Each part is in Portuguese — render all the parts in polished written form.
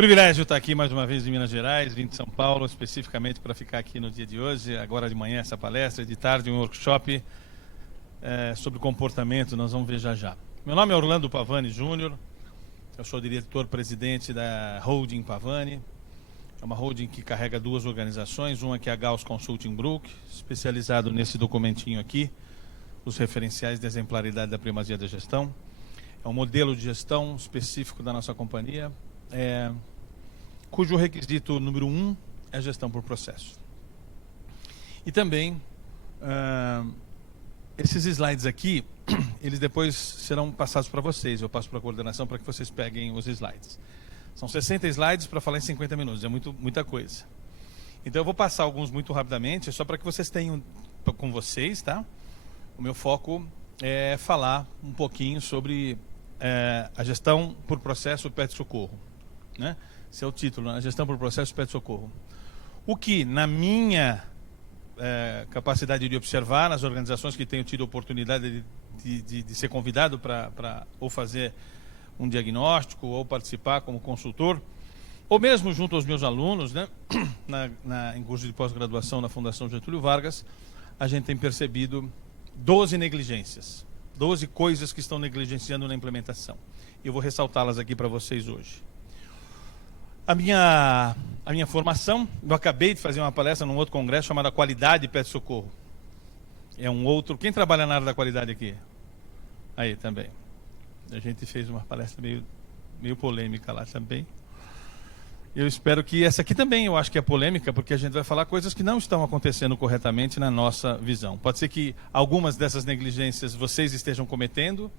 Privilégio estar aqui mais uma vez em Minas Gerais, vim de São Paulo, especificamente para ficar aqui no dia de hoje. Agora de manhã essa palestra, de tarde um workshop sobre comportamento, nós vamos ver já já. Meu nome é Orlando Pavani Júnior, eu sou diretor-presidente da Holding Pavani. É uma holding que carrega duas organizações, uma que é a Gauss Consulting Group, especializado nesse documentinho aqui, os referenciais de exemplaridade da primazia da gestão. É um modelo de gestão específico da nossa companhia, cujo requisito número 1 é a gestão por processo. E também, esses slides aqui, eles depois serão passados para vocês. Eu passo para a coordenação para que vocês peguem os slides. São 60 slides para falar em 50 minutos, é muita coisa. Então eu vou passar alguns muito rapidamente, só para que vocês tenham com vocês, tá? O meu foco é falar um pouquinho sobre a gestão por processo pede-socorro, né? Esse é o título, a gestão por processo pede-socorro. O que, na minha capacidade de observar, nas organizações que tenho tido a oportunidade de ser convidado para ou fazer um diagnóstico, ou participar como consultor, ou mesmo junto aos meus alunos, né, em curso de pós-graduação na Fundação Getúlio Vargas, a gente tem percebido 12 negligências, 12 coisas que estão negligenciando na implementação. Eu vou ressaltá-las aqui para vocês hoje. A minha formação, eu acabei de fazer uma palestra num outro congresso chamada Qualidade Pede-Socorro. É um outro... Quem trabalha na área da qualidade aqui? Aí também. A gente fez uma palestra meio polêmica lá também. Eu espero que essa aqui também, eu acho que é polêmica, porque a gente vai falar coisas que não estão acontecendo corretamente na nossa visão. Pode ser que algumas dessas negligências vocês estejam cometendo,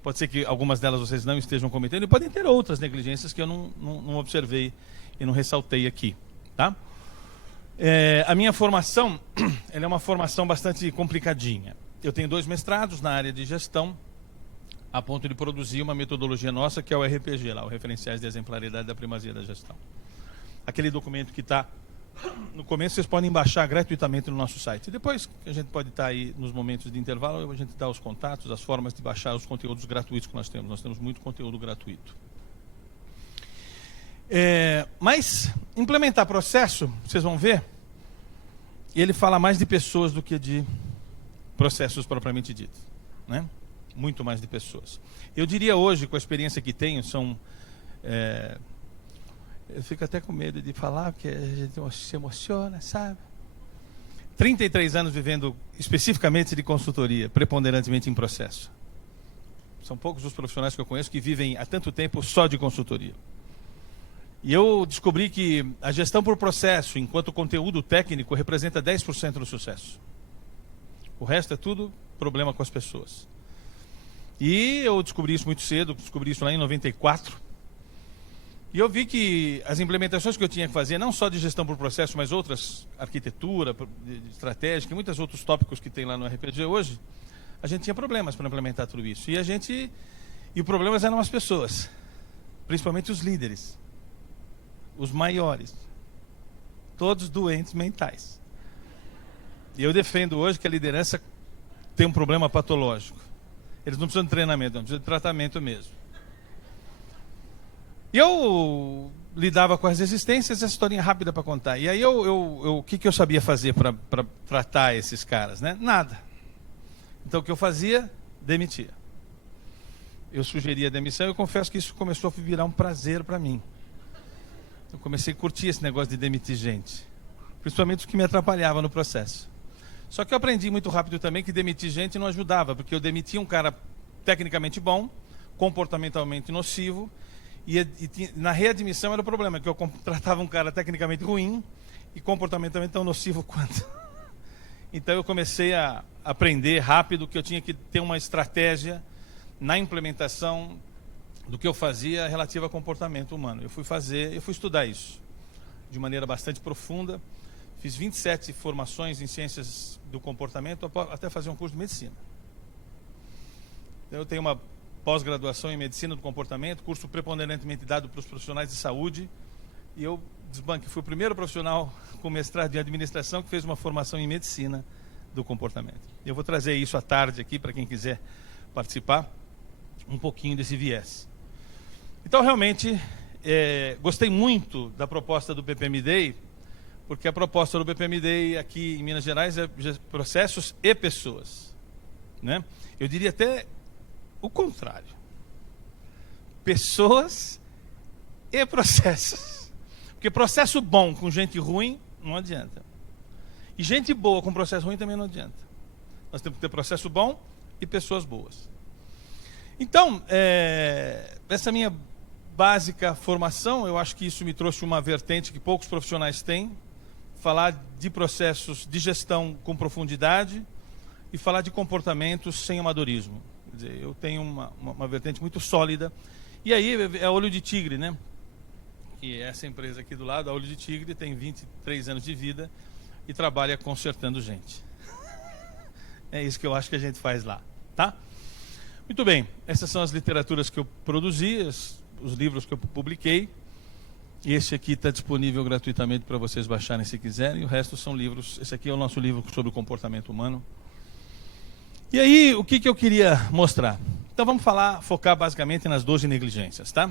pode ser que algumas delas vocês não estejam cometendo, e podem ter outras negligências que eu não observei e não ressaltei aqui, tá? A minha formação, ela é uma formação bastante complicadinha. Eu tenho 2 mestrados na área de gestão, a ponto de produzir uma metodologia nossa, que é o RPG, lá, o Referenciais de Exemplaridade da Primazia da Gestão. Aquele documento que está no começo, vocês podem baixar gratuitamente no nosso site. Depois, a gente pode estar aí nos momentos de intervalo, a gente dá os contatos, as formas de baixar os conteúdos gratuitos que nós temos. Nós temos muito conteúdo gratuito. Mas, implementar processo, vocês vão ver, ele fala mais de pessoas do que de processos propriamente ditos, né? Muito mais de pessoas. Eu diria hoje, com a experiência que tenho, eu fico até com medo de falar, porque a gente se emociona, sabe? 33 anos vivendo especificamente de consultoria, preponderantemente em processo. São poucos os profissionais que eu conheço que vivem há tanto tempo só de consultoria. E eu descobri que a gestão por processo, enquanto conteúdo técnico, representa 10% do sucesso. O resto é tudo problema com as pessoas. E eu descobri isso muito cedo, descobri isso lá em 94. E eu vi que as implementações que eu tinha que fazer, não só de gestão por processo, mas outras, arquitetura, estratégica, e muitos outros tópicos que tem lá no RPG hoje, a gente tinha problemas para implementar tudo isso. E os problemas eram as pessoas, principalmente os líderes, os maiores, todos doentes mentais. E eu defendo hoje que a liderança tem um problema patológico. Eles não precisam de treinamento, não precisam de tratamento mesmo. E eu lidava com as resistências, essa historinha rápida para contar. E aí o que eu sabia fazer para tratar esses caras, né? Nada. Então o que eu fazia? Demitia. Eu sugeria a demissão e eu confesso que isso começou a virar um prazer para mim. Eu comecei a curtir esse negócio de demitir gente. Principalmente o que me atrapalhava no processo. Só que eu aprendi muito rápido também que demitir gente não ajudava, porque eu demitia um cara tecnicamente bom, comportamentalmente nocivo, e na readmissão era o problema, que eu contratava um cara tecnicamente ruim e comportamentalmente tão nocivo quanto. Então eu comecei a aprender rápido que eu tinha que ter uma estratégia na implementação do que eu fazia relativa a comportamento humano. Eu fui estudar isso de maneira bastante profunda. Fiz 27 formações em ciências do comportamento até fazer um curso de medicina. Eu tenho uma pós-graduação em medicina do comportamento, curso preponderantemente dado para os profissionais de saúde. E eu fui o primeiro profissional com mestrado em administração que fez uma formação em medicina do comportamento. Eu vou trazer isso à tarde aqui para quem quiser participar, um pouquinho desse viés. Então, realmente, gostei muito da proposta do BPM Day, porque a proposta do BPM Day aqui em Minas Gerais é processos e pessoas, né? Eu diria até o contrário. Pessoas e processos. Porque processo bom com gente ruim não adianta. E gente boa com processo ruim também não adianta. Nós temos que ter processo bom e pessoas boas. Então, essa minha básica formação, eu acho que isso me trouxe uma vertente que poucos profissionais têm, falar de processos de gestão com profundidade e falar de comportamentos sem amadorismo. Quer dizer, eu tenho uma vertente muito sólida. E aí é a Olho de Tigre, né? Que é essa empresa aqui do lado, a Olho de Tigre, tem 23 anos de vida e trabalha consertando gente. É isso que eu acho que a gente faz lá, tá? Muito bem, essas são as literaturas que eu produzi, os livros que eu publiquei. Esse aqui está disponível gratuitamente para vocês baixarem se quiserem. O resto são livros. Esse aqui é o nosso livro sobre o comportamento humano. E aí, o que eu queria mostrar? Então vamos focar basicamente nas 12 negligências, tá?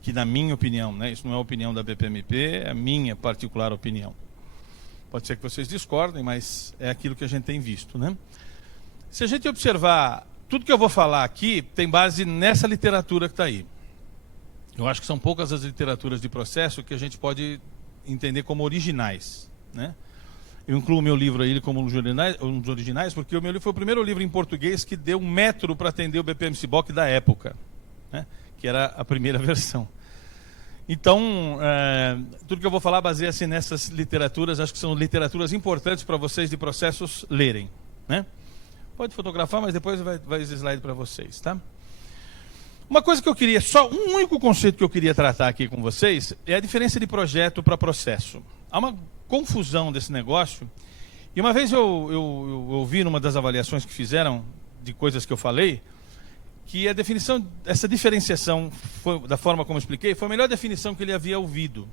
Que na minha opinião, né? Isso não é a opinião da BPMP, é a minha particular opinião. Pode ser que vocês discordem, mas é aquilo que a gente tem visto, né? Se a gente observar, tudo que eu vou falar aqui tem base nessa literatura que está aí. Eu acho que são poucas as literaturas de processo que a gente pode entender como originais, né? Eu incluo o meu livro aí como um dos originais, porque o meu livro foi o primeiro livro em português que deu um método para atender o BPM-CBOK da época, né? Que era a primeira versão. Então, tudo que eu vou falar baseia-se nessas literaturas, acho que são literaturas importantes para vocês de processos lerem, né? Pode fotografar, mas depois vai esse slide para vocês, tá? Uma coisa que eu queria, só um único conceito que eu queria tratar aqui com vocês é a diferença de projeto para processo. Há uma confusão desse negócio, e uma vez eu ouvi numa das avaliações que fizeram de coisas que eu falei, que a definição, essa diferenciação, da forma como eu expliquei, foi a melhor definição que ele havia ouvido.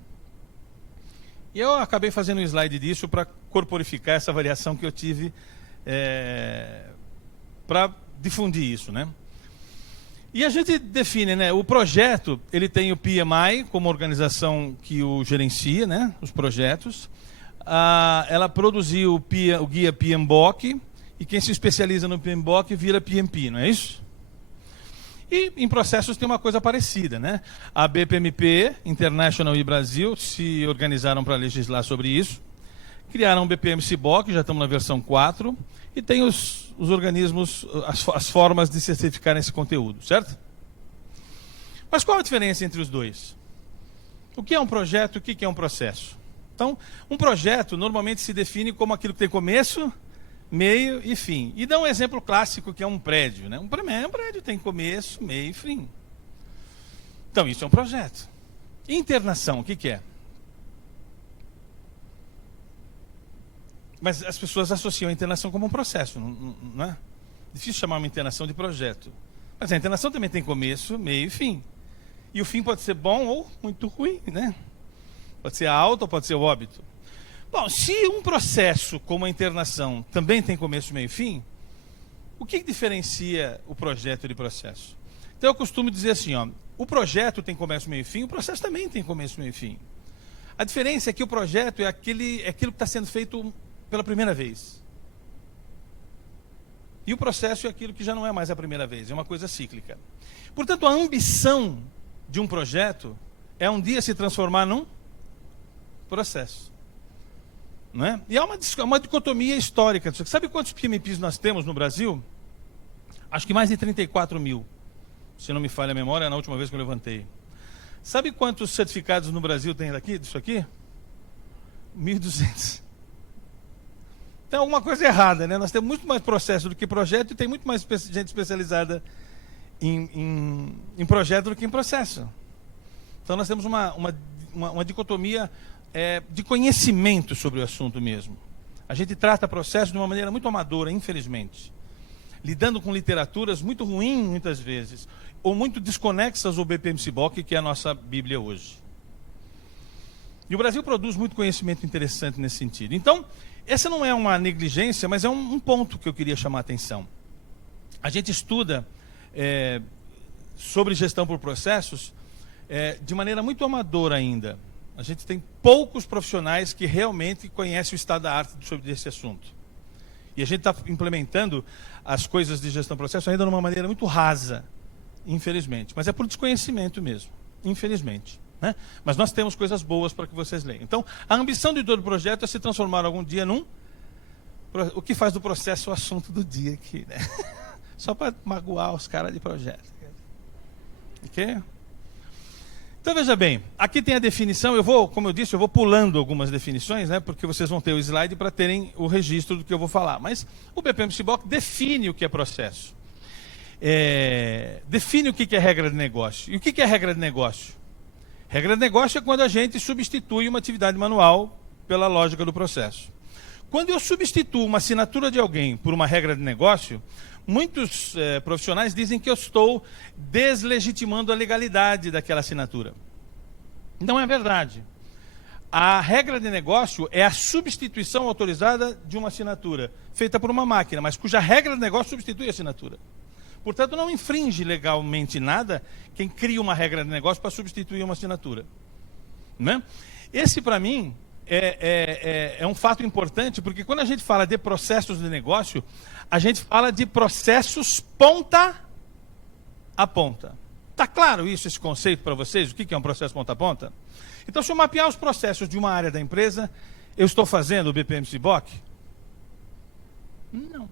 E eu acabei fazendo um slide disso para corporificar essa variação que eu tive para difundir isso, né? E a gente define, né? O projeto, ele tem o PMI como organização que o gerencia, né? Os projetos. Ela produziu o guia PMBOK, e quem se especializa no PMBOK vira PMP, não é isso? E em processos tem uma coisa parecida, né? A BPMP, International e Brasil, se organizaram para legislar sobre isso. Criaram o BPM-CBOK, já estamos na versão 4, e tem os organismos, as formas de certificar esse conteúdo, certo? Mas qual a diferença entre os dois? O que é um projeto e o que é um processo? Então, um projeto normalmente se define como aquilo que tem começo, meio e fim. E dá um exemplo clássico que é um prédio, né? Um prédio tem começo, meio e fim. Então, isso é um projeto. Internação, o que é? Mas as pessoas associam a internação como um processo, não é? Difícil chamar uma internação de projeto. Mas a internação também tem começo, meio e fim. E o fim pode ser bom ou muito ruim, né? Pode ser a alta ou pode ser o óbito. Bom, se um processo como a internação também tem começo, meio e fim, o que diferencia o projeto de processo? Então eu costumo dizer assim, ó, o projeto tem começo, meio e fim, o processo também tem começo, meio e fim. A diferença é que o projeto é aquilo que está sendo feito pela primeira vez. E o processo é aquilo que já não é mais a primeira vez, é uma coisa cíclica. Portanto, a ambição de um projeto é um dia se transformar num processo. Não é? E há uma dicotomia histórica. Sabe quantos PMPs nós temos no Brasil? Acho que mais de 34 mil. Se não me falha a memória, na última vez que eu levantei. Sabe quantos certificados no Brasil tem disso aqui? 1.200. Tem alguma coisa errada, né? Nós temos muito mais processo do que projeto e tem muito mais gente especializada em projeto do que em processo. Então nós temos uma dicotomia de conhecimento sobre o assunto mesmo. A gente trata processo de uma maneira muito amadora, infelizmente. Lidando com literaturas muito ruins, muitas vezes, ou muito desconexas ao BPM-CBOK, que é a nossa Bíblia hoje. E o Brasil produz muito conhecimento interessante nesse sentido. Então, essa não é uma negligência, mas é um ponto que eu queria chamar a atenção. A gente estuda sobre gestão por processos de maneira muito amadora ainda. A gente tem poucos profissionais que realmente conhecem o estado da arte sobre esse assunto. E a gente está implementando as coisas de gestão de processo ainda de uma maneira muito rasa, infelizmente. Mas é por desconhecimento mesmo, infelizmente. Né? Mas nós temos coisas boas para que vocês leiam. Então, a ambição de todo projeto é se transformar algum dia num... O que faz do processo o assunto do dia aqui, né? Só para magoar os caras de projeto. Ok? Então, veja bem, aqui tem a definição, como eu disse, eu vou pulando algumas definições, né, porque vocês vão ter o slide para terem o registro do que eu vou falar. Mas o BPM-CBOK define o que é processo. Define o que é regra de negócio. E o que é regra de negócio? Regra de negócio é quando a gente substitui uma atividade manual pela lógica do processo. Quando eu substituo uma assinatura de alguém por uma regra de negócio, muitos profissionais dizem que eu estou deslegitimando a legalidade daquela assinatura. Não é verdade. A regra de negócio é a substituição autorizada de uma assinatura, feita por uma máquina, mas cuja regra de negócio substitui a assinatura. Portanto, não infringe legalmente nada quem cria uma regra de negócio para substituir uma assinatura. Né? Esse, para mim, é um fato importante, porque quando a gente fala de processos de negócio, a gente fala de processos ponta a ponta. Está claro isso, esse conceito para vocês? O que é um processo ponta a ponta? Então, se eu mapear os processos de uma área da empresa, eu estou fazendo o BPM-CBOK? Não.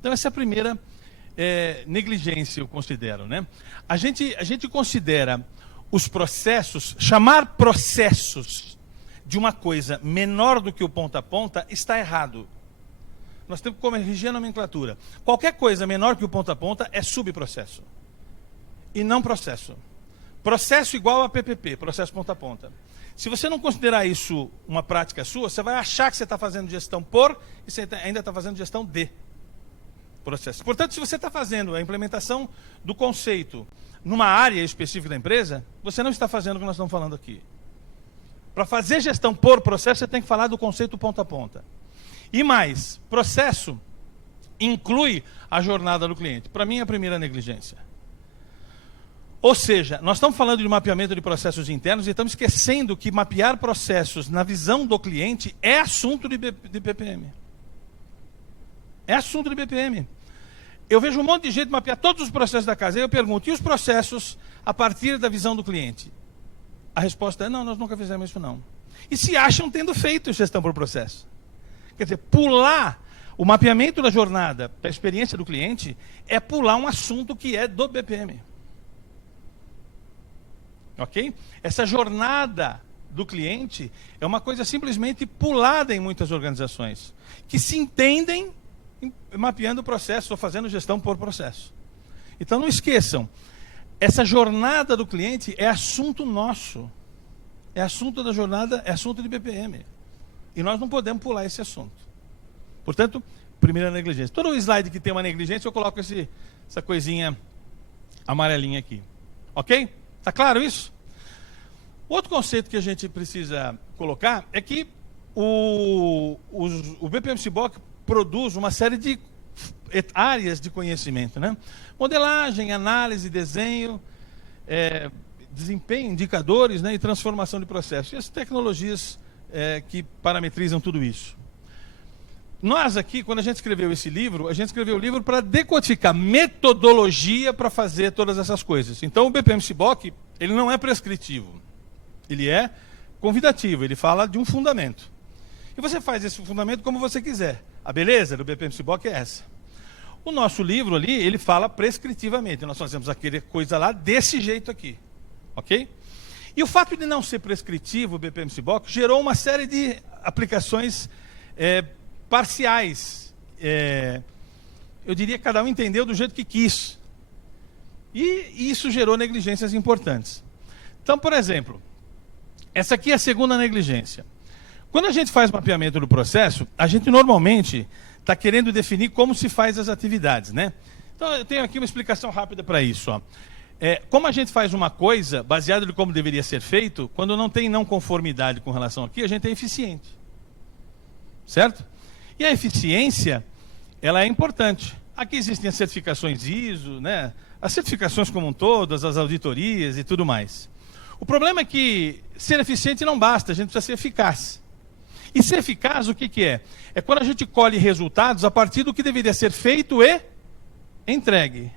Então, essa é a primeira negligência, eu considero. Né? A gente considera os processos, chamar processos de uma coisa menor do que o ponta a ponta, está errado. Nós temos que corrigir a nomenclatura. Qualquer coisa menor que o ponta a ponta é subprocesso. E não processo. Processo igual a PPP, processo ponta a ponta. Se você não considerar isso uma prática sua, você vai achar que você está fazendo gestão por, e você ainda está fazendo gestão de processo. Portanto, se você está fazendo a implementação do conceito numa área específica da empresa, você não está fazendo o que nós estamos falando aqui. Para fazer gestão por processo, você tem que falar do conceito ponta a ponta. E mais, processo inclui a jornada do cliente. Para mim, é a primeira negligência. Ou seja, nós estamos falando de mapeamento de processos internos e estamos esquecendo que mapear processos na visão do cliente é assunto de BPM. É assunto de BPM. Eu vejo um monte de gente mapear todos os processos da casa. E eu pergunto, e os processos a partir da visão do cliente? A resposta é, não, nós nunca fizemos isso não. E se acham tendo feito gestão por processo. Quer dizer, pular o mapeamento da jornada para a experiência do cliente é pular um assunto que é do BPM. Ok? Essa jornada do cliente é uma coisa simplesmente pulada em muitas organizações, que se entendem mapeando o processo ou fazendo gestão por processo. Então não esqueçam, essa jornada do cliente é assunto nosso. É assunto da jornada, é assunto de BPM. E nós não podemos pular esse assunto. Portanto, primeira negligência. Todo slide que tem uma negligência, eu coloco essa coisinha amarelinha aqui. Ok? Está claro isso? Outro conceito que a gente precisa colocar é que o BPM-CBOK produz uma série de áreas de conhecimento. Né? Modelagem, análise, desenho, desempenho, indicadores, né, e transformação de processos. E as tecnologias que parametrizam tudo isso. Nós aqui, quando a gente escreveu esse livro, a gente escreveu o livro para decodificar metodologia para fazer todas essas coisas. Então o BPM-CBOK, ele não é prescritivo. Ele é convidativo, ele fala de um fundamento. E você faz esse fundamento como você quiser. A beleza do BPM-CBOK é essa. O nosso livro ali, ele fala prescritivamente. Nós fazemos aquela coisa lá desse jeito aqui. Ok? E o fato de não ser prescritivo o BPM-CBOK gerou uma série de aplicações parciais. Eu diria que cada um entendeu do jeito que quis. E isso gerou negligências importantes. Então, por exemplo, essa aqui é a segunda negligência. Quando a gente faz mapeamento do processo, a gente normalmente está querendo definir como se faz as atividades, né? Então, eu tenho aqui uma explicação rápida para isso. Ó. Como a gente faz uma coisa, baseada em como deveria ser feito, quando não tem não conformidade com relação aqui, a gente é eficiente. Certo? E a eficiência, ela é importante. Aqui existem as certificações ISO, né? as certificações como um todo, as auditorias e tudo mais. O problema é que ser eficiente não basta, a gente precisa ser eficaz. E ser eficaz, o que que é? É quando a gente colhe resultados a partir do que deveria ser feito e entregue.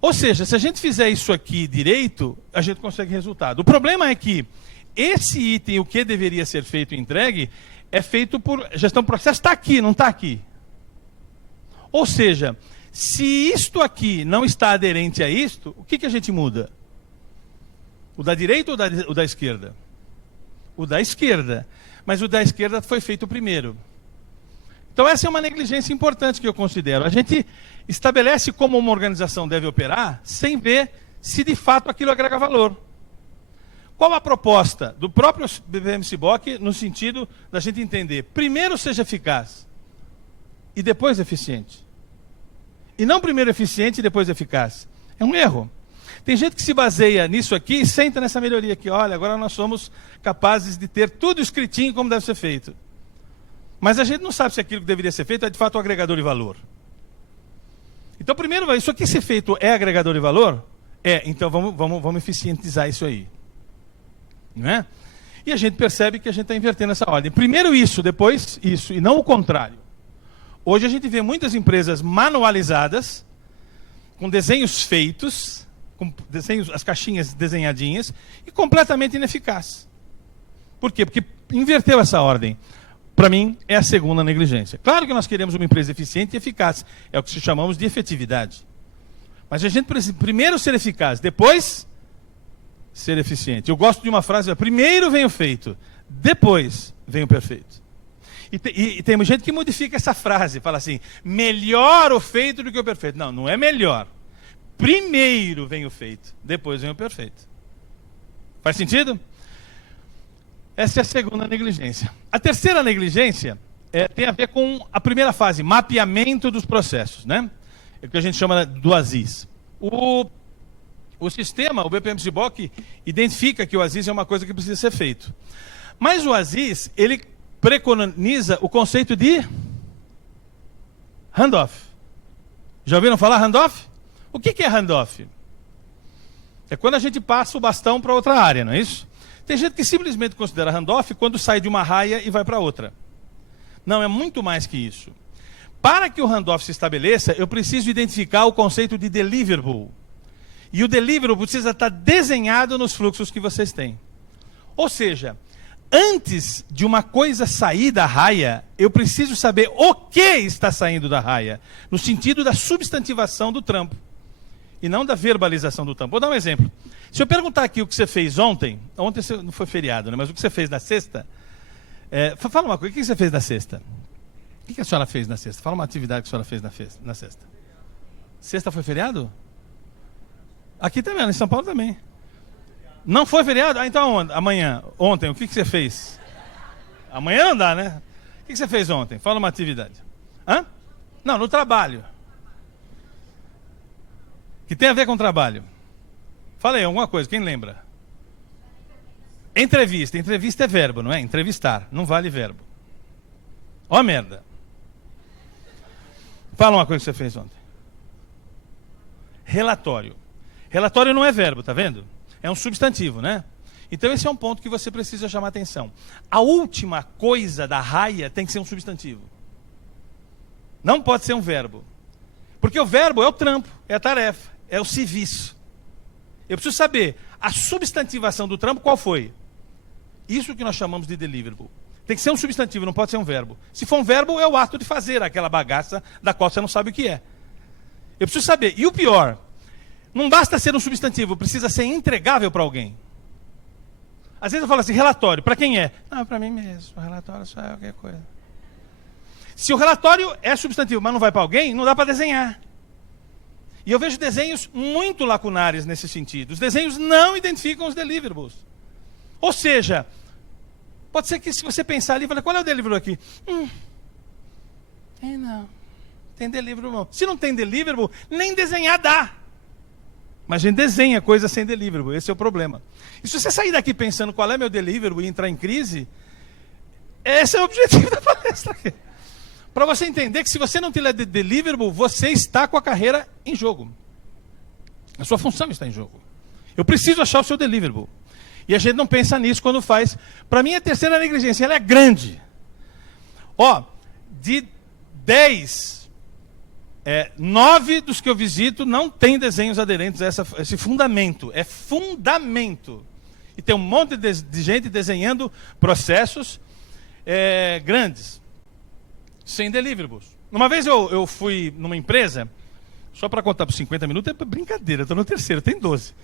Ou seja, se a gente fizer isso aqui direito, a gente consegue resultado. O problema é que esse item, o que deveria ser feito e entregue, é feito por gestão de processo, está aqui, não está aqui. Ou seja, se isto aqui não está aderente a isto, o que que a gente muda? O da direita ou o da esquerda? O da esquerda. Mas o da esquerda foi feito primeiro. Então essa é uma negligência importante que eu considero. A gente estabelece como uma organização deve operar sem ver se de fato aquilo agrega valor. Qual a proposta do próprio BPM-CBOC no sentido da gente entender? Primeiro seja eficaz e depois eficiente. E não primeiro eficiente e depois eficaz. É um erro. Tem gente que se baseia nisso aqui e senta nessa melhoria aqui. Olha, agora nós somos capazes de ter tudo escritinho como deve ser feito. Mas a gente não sabe se aquilo que deveria ser feito é de fato um agregador de valor. Então, primeiro, isso aqui ser feito é agregador de valor? É, então vamos eficientizar isso aí. Não é? E a gente percebe que a gente está invertendo essa ordem. Primeiro isso, depois isso, e não o contrário. Hoje a gente vê muitas empresas manualizadas, com desenhos feitos, com desenhos, as caixinhas desenhadinhas, e completamente ineficaz. Por quê? Porque inverteu essa ordem. Para mim, é a segunda negligência. Claro que nós queremos uma empresa eficiente e eficaz. É o que chamamos de efetividade. Mas a gente precisa primeiro ser eficaz, depois ser eficiente. Eu gosto de uma frase, primeiro vem o feito, depois vem o perfeito. E tem gente que modifica essa frase, fala assim, melhor o feito do que o perfeito. Não, não é melhor. Primeiro vem o feito, depois vem o perfeito. Faz sentido? Essa é a segunda negligência. A terceira negligência tem a ver com a primeira fase, mapeamento dos processos, né? É o que a gente chama do ASIS. O sistema, o BPM-CBOC, identifica que o ASIS é uma coisa que precisa ser feito. Mas o ASIS, ele preconiza o conceito de handoff. Já ouviram falar handoff? O que é handoff? É quando a gente passa o bastão para outra área, não é isso? Tem gente que simplesmente considera handoff quando sai de uma raia e vai para outra. Não, é muito mais que isso. Para que o handoff se estabeleça, eu preciso identificar o conceito de deliverable. E o deliverable precisa estar desenhado nos fluxos que vocês têm. Ou seja, antes de uma coisa sair da raia, eu preciso saber o que está saindo da raia, no sentido da substantivação do trampo, e não da verbalização do trampo. Vou dar um exemplo. Se eu perguntar aqui o que você fez ontem não foi feriado, né? Mas o que você fez na sexta, fala uma coisa, o que você fez na sexta? O que a senhora fez na sexta? Fala uma atividade que a senhora fez na sexta. Sexta foi feriado? Aqui também, em São Paulo também. Não foi feriado? Ah, então amanhã, ontem, o que você fez? Amanhã não dá, né? O que você fez ontem? Fala uma atividade. Hã? Não, no trabalho. Que tem a ver com trabalho. Fala aí, alguma coisa, quem lembra? Entrevista. Entrevista é verbo, não é? Entrevistar, não vale verbo. Ó merda. Fala uma coisa que você fez ontem. Relatório. Relatório não é verbo, tá vendo? É um substantivo, né? Então esse é um ponto que você precisa chamar atenção. A última coisa da raia tem que ser um substantivo. Não pode ser um verbo. Porque o verbo é o trampo, é a tarefa, é o serviço. Eu preciso saber, a substantivação do trampo qual foi? Isso que nós chamamos de deliverable. Tem que ser um substantivo, não pode ser um verbo. Se for um verbo, é o ato de fazer aquela bagaça da qual você não sabe o que é. Eu preciso saber. E o pior, não basta ser um substantivo, precisa ser entregável para alguém. Às vezes eu falo assim, relatório, para quem é? Não, para mim mesmo, o relatório só é qualquer coisa. Se o relatório é substantivo, mas não vai para alguém, não dá para desenhar. E eu vejo desenhos muito lacunares nesse sentido. Os desenhos não identificam os deliverables. Ou seja, pode ser que se você pensar ali, fala, qual é o deliverable aqui? Não. Tem deliverable não. Se não tem deliverable, nem desenhar dá. Mas a gente desenha coisa sem deliverable, esse é o problema. E se você sair daqui pensando qual é meu deliverable e entrar em crise, esse é o objetivo da palestra aqui. Para você entender que se você não tiver deliverable, você está com a carreira em jogo. A sua função está em jogo. Eu preciso achar o seu deliverable. E a gente não pensa nisso quando faz. Para mim, a terceira negligência, ela é grande. Ó, de 10, 9 dos que eu visito não tem desenhos aderentes a esse fundamento. É fundamento. E tem um monte de gente desenhando processos grandes, sem deliverables. Uma vez eu fui numa empresa, só para contar por 50 minutos, é brincadeira, estou no terceiro, tem 12.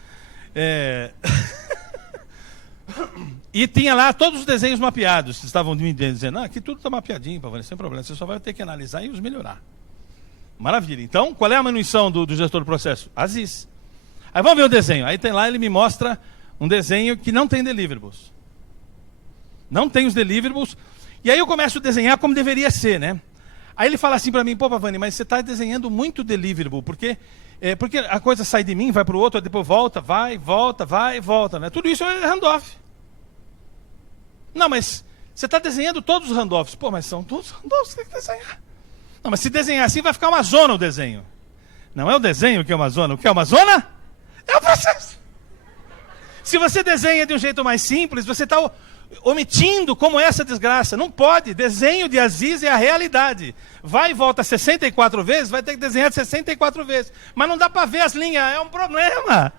E tinha lá todos os desenhos mapeados. Estavam me dizendo, aqui tudo está mapeadinho, Pavani, sem problema, você só vai ter que analisar e os melhorar. Maravilha. Então, qual é a manutenção do gestor do processo? Aziz. Aí vamos ver o desenho. Aí tem lá, ele me mostra um desenho que não tem deliverables. Não tem os deliverables. E aí eu começo a desenhar como deveria ser, né? Aí ele fala assim para mim, pô, Pavani, mas você está desenhando muito deliverable, porque a coisa sai de mim, vai para o outro, depois volta, vai, volta, né? Tudo isso é handoff. Não, mas você está desenhando todos os handoffs. Pô, mas são todos handoffs que tem que desenhar. Não, mas se desenhar assim, vai ficar uma zona o desenho. Não é o desenho que é uma zona. O que é uma zona? É o processo. Se você desenha de um jeito mais simples, você está omitindo como é essa desgraça. Não pode. Desenho de Aziz é a realidade. Vai e volta 64 vezes, vai ter que desenhar 64 vezes. Mas não dá para ver as linhas, é um problema.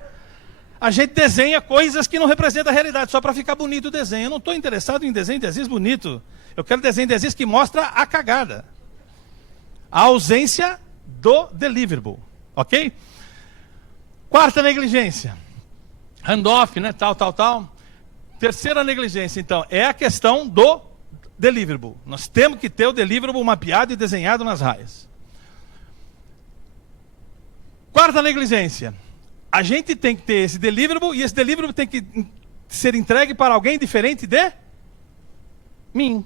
A gente desenha coisas que não representam a realidade, só para ficar bonito o desenho. Eu não estou interessado em desenho de Aziz bonito. Eu quero desenho de Aziz que mostra a cagada. A ausência do deliverable. Ok? Quarta negligência. Handoff, né? Tal. Terceira negligência, então, é a questão do deliverable. Nós temos que ter o deliverable mapeado e desenhado nas raias. Quarta negligência. A gente tem que ter esse deliverable e esse deliverable tem que ser entregue para alguém diferente de mim.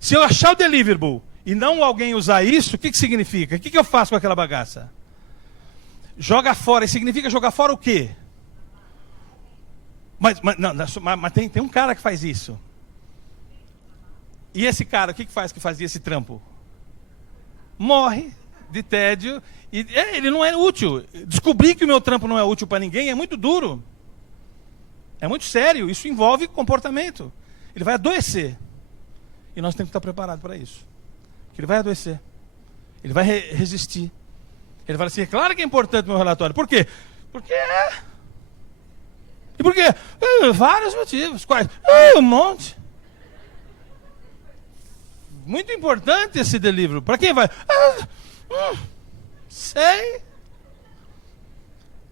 Se eu achar o deliverable e não alguém usar isso, o que significa? O que eu faço com aquela bagaça? Joga fora. E significa jogar fora o quê? Mas tem um cara que faz isso. E esse cara, o que fazia esse trampo? Morre de tédio. E ele não é útil. Descobrir que o meu trampo não é útil para ninguém é muito duro. É muito sério. Isso envolve comportamento. Ele vai adoecer. E nós temos que estar preparados para isso. Porque ele vai adoecer. Ele vai resistir. Ele vai assim, é claro que é importante o meu relatório. Por quê? Porque E por quê? Vários motivos. Quais? Um monte. Muito importante esse delivery. Para quem vai? Sei.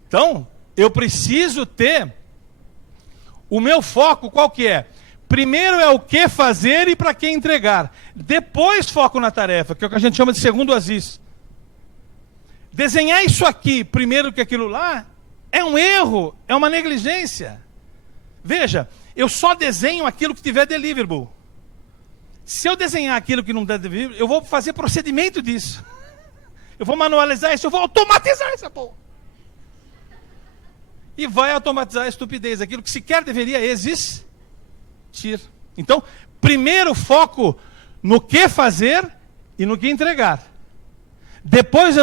Então, eu preciso ter o meu foco, qual que é? Primeiro é o que fazer e para que entregar. Depois foco na tarefa, que é o que a gente chama de segundo Aziz. Desenhar isso aqui primeiro que aquilo lá é um erro, é uma negligência. Veja, eu só desenho aquilo que tiver deliverable. Se eu desenhar aquilo que não der deliverable, eu vou fazer procedimento disso. Eu vou manualizar isso, eu vou automatizar essa porra. E vai automatizar a estupidez, aquilo que sequer deveria existir. Então, primeiro foco no que fazer e no que entregar. Depois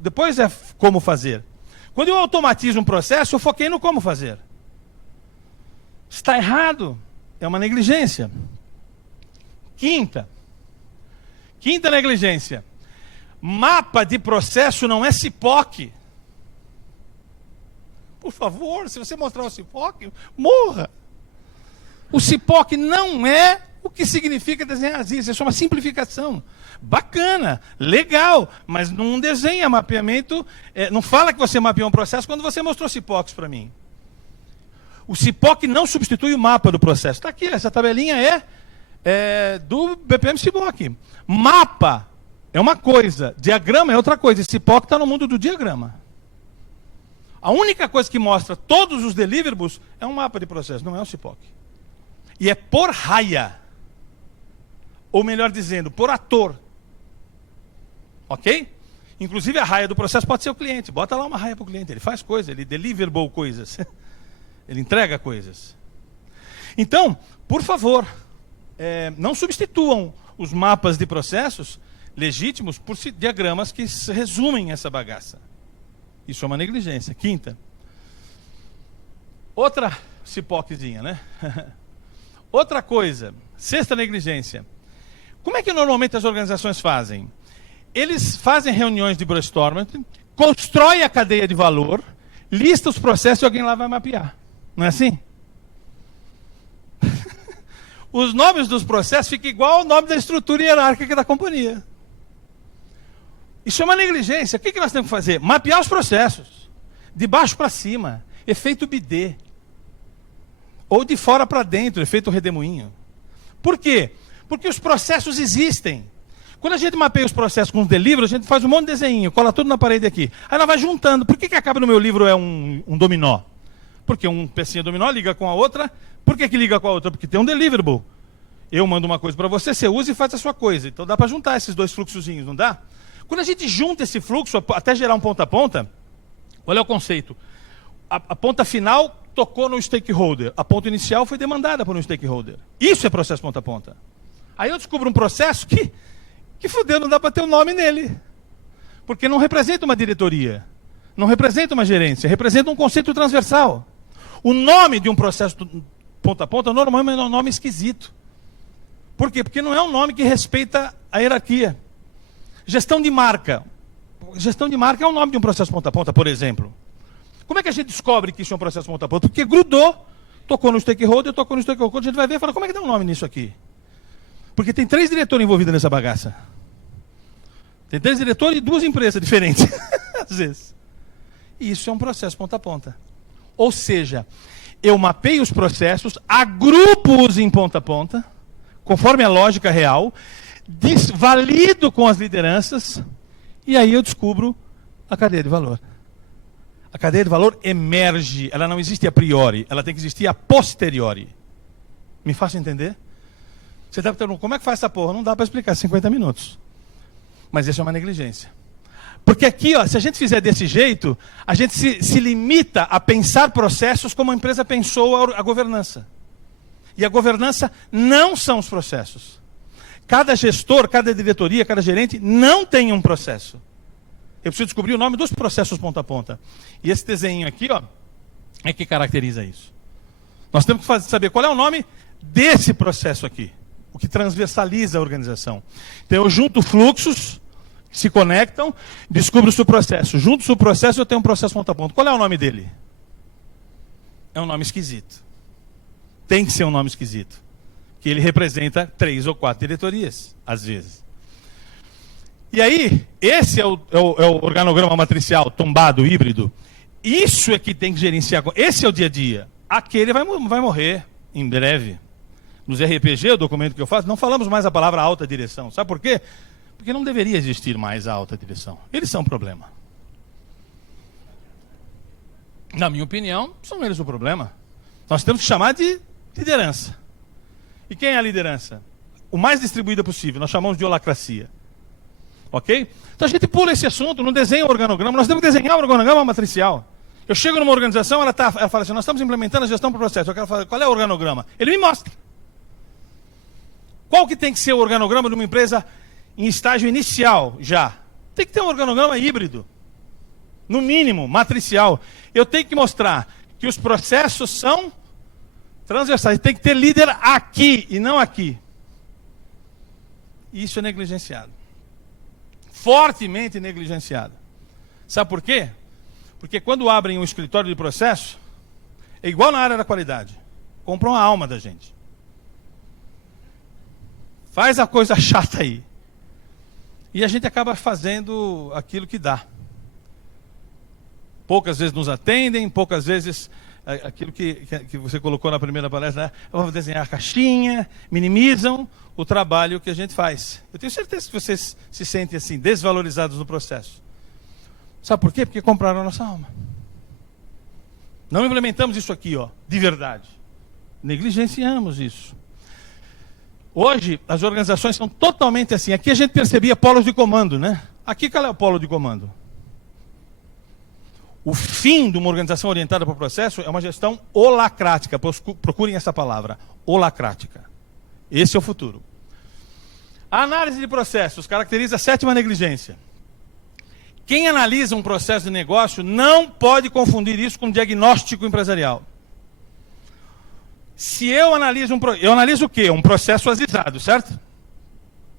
depois é como fazer. Quando eu automatizo um processo, eu foquei no como fazer. Está errado. É uma negligência. Quinta negligência. Mapa de processo não é CIPOC. Por favor, se você mostrar o CIPOC, morra. O CIPOC não é o que significa desenhar Aziz. Isso é uma simplificação. Bacana, legal, mas não desenha mapeamento, não fala que você mapeou um processo quando você mostrou CIPOCs para mim. O CIPOC não substitui o mapa do processo. Está aqui, essa tabelinha é do BPM CIPOC. Mapa é uma coisa, diagrama é outra coisa. Esse CIPOC está no mundo do diagrama. A única coisa que mostra todos os deliverables é um mapa de processo, não é o CIPOC. E é por raia. Ou melhor dizendo, por ator. Ok? Inclusive a raia do processo pode ser o cliente. Bota lá uma raia para o cliente. Ele faz coisas, ele deliverable coisas. Ele entrega coisas. Então, por favor, não substituam os mapas de processos legítimos por diagramas que resumem essa bagaça. Isso é uma negligência. Quinta. Outra cipoquezinha, né? Outra coisa. Sexta negligência. Como é que normalmente as organizações fazem? Eles fazem reuniões de brainstorming, constroem a cadeia de valor, lista os processos e alguém lá vai mapear. Não é assim? Os nomes dos processos ficam igual ao nome da estrutura hierárquica da companhia. Isso é uma negligência. O que nós temos que fazer? Mapear os processos. De baixo para cima. Efeito bidê. Ou de fora para dentro, efeito redemoinho. Por quê? Porque os processos existem. Quando a gente mapeia os processos com os delivros, a gente faz um monte de desenho, cola tudo na parede aqui. Aí ela vai juntando. Por que acaba no meu livro é um dominó? Porque uma pecinha dominó liga com a outra. Por que liga com a outra? Porque tem um deliverable. Eu mando uma coisa para você, você usa e faz a sua coisa. Então dá para juntar esses dois fluxozinhos, não dá? Quando a gente junta esse fluxo, até gerar um ponta a ponta, qual é o conceito? A ponta final tocou no stakeholder. A ponta inicial foi demandada por um stakeholder. Isso é processo ponta a ponta. Aí eu descubro um processo que fudeu, não dá para ter um nome nele. Porque não representa uma diretoria. Não representa uma gerência. Representa um conceito transversal. O nome de um processo ponta a ponta normalmente é um nome esquisito. Por quê? Porque não é um nome que respeita a hierarquia. Gestão de marca. Gestão de marca é o nome de um processo ponta a ponta, por exemplo. Como é que a gente descobre que isso é um processo ponta a ponta? Porque grudou, tocou no stakeholder, tocou no stakeholder, a gente vai ver e fala, como é que dá um nome nisso aqui? Porque tem 3 diretores envolvidos nessa bagaça. Tem 3 diretores e 2 empresas diferentes, às vezes. E isso é um processo ponta a ponta. Ou seja, eu mapeio os processos, agrupo-os em ponta a ponta, conforme a lógica real, valido com as lideranças, e aí eu descubro a cadeia de valor. A cadeia de valor emerge, ela não existe a priori, ela tem que existir a posteriori. Me faço entender? Você deve perguntar, como é que faz essa porra? Não dá para explicar, 50 minutos. Mas isso é uma negligência. Porque aqui, ó, se a gente fizer desse jeito, a gente se limita a pensar processos como a empresa pensou a governança. E a governança não são os processos. Cada gestor, cada diretoria, cada gerente não tem um processo. Eu preciso descobrir o nome dos processos ponta a ponta. E esse desenho aqui, ó, é que caracteriza isso. Nós temos que saber qual é o nome desse processo aqui. O que transversaliza a organização. Então eu junto fluxos que se conectam, descubro o subprocesso. Junto o subprocesso eu tenho um processo ponta a ponta. Qual é o nome dele? É um nome esquisito. Tem que ser um nome esquisito. Que ele representa 3 ou 4 diretorias, às vezes. E aí, esse é o organograma matricial tombado, híbrido. Isso é que tem que gerenciar. Esse é o dia a dia. Aquele vai morrer em breve. Nos RPG, o documento que eu faço, não falamos mais a palavra alta direção. Sabe por quê? Porque não deveria existir mais a alta direção. Eles são um problema. Na minha opinião, são eles o problema. Nós temos que chamar de liderança. E quem é a liderança? O mais distribuída possível. Nós chamamos de holacracia. Ok? Então a gente pula esse assunto, não desenha o organograma. Nós temos que desenhar o organograma matricial. Eu chego numa organização, ela fala assim, nós estamos implementando a gestão por processo. Eu quero falar, qual é o organograma? Ele me mostra. Qual que tem que ser o organograma de uma empresa em estágio inicial já? Tem que ter um organograma híbrido. No mínimo, matricial. Eu tenho que mostrar que os processos são transversais. Tem que ter líder aqui e não aqui. Isso é negligenciado. Fortemente negligenciado. Sabe por quê? Porque quando abrem um escritório de processo, é igual na área da qualidade. Compram a alma da gente. Faz a coisa chata aí. E a gente acaba fazendo aquilo que dá. Poucas vezes nos atendem, poucas vezes aquilo que você colocou na primeira palestra, né? Vamos desenhar a caixinha, minimizam o trabalho que a gente faz. Eu tenho certeza que vocês se sentem assim, desvalorizados no processo. Sabe por quê? Porque compraram a nossa alma. Não implementamos isso aqui, ó, de verdade. Negligenciamos isso. Hoje, as organizações são totalmente assim. Aqui a gente percebia polos de comando, né? Aqui qual é o polo de comando? O fim de uma organização orientada para o processo é uma gestão holacrática. Procurem essa palavra, holacrática. Esse é o futuro. A análise de processos caracteriza a 7ª negligência. Quem analisa um processo de negócio não pode confundir isso com diagnóstico empresarial. Se eu analiso eu analiso o quê? Um processo azizado, certo?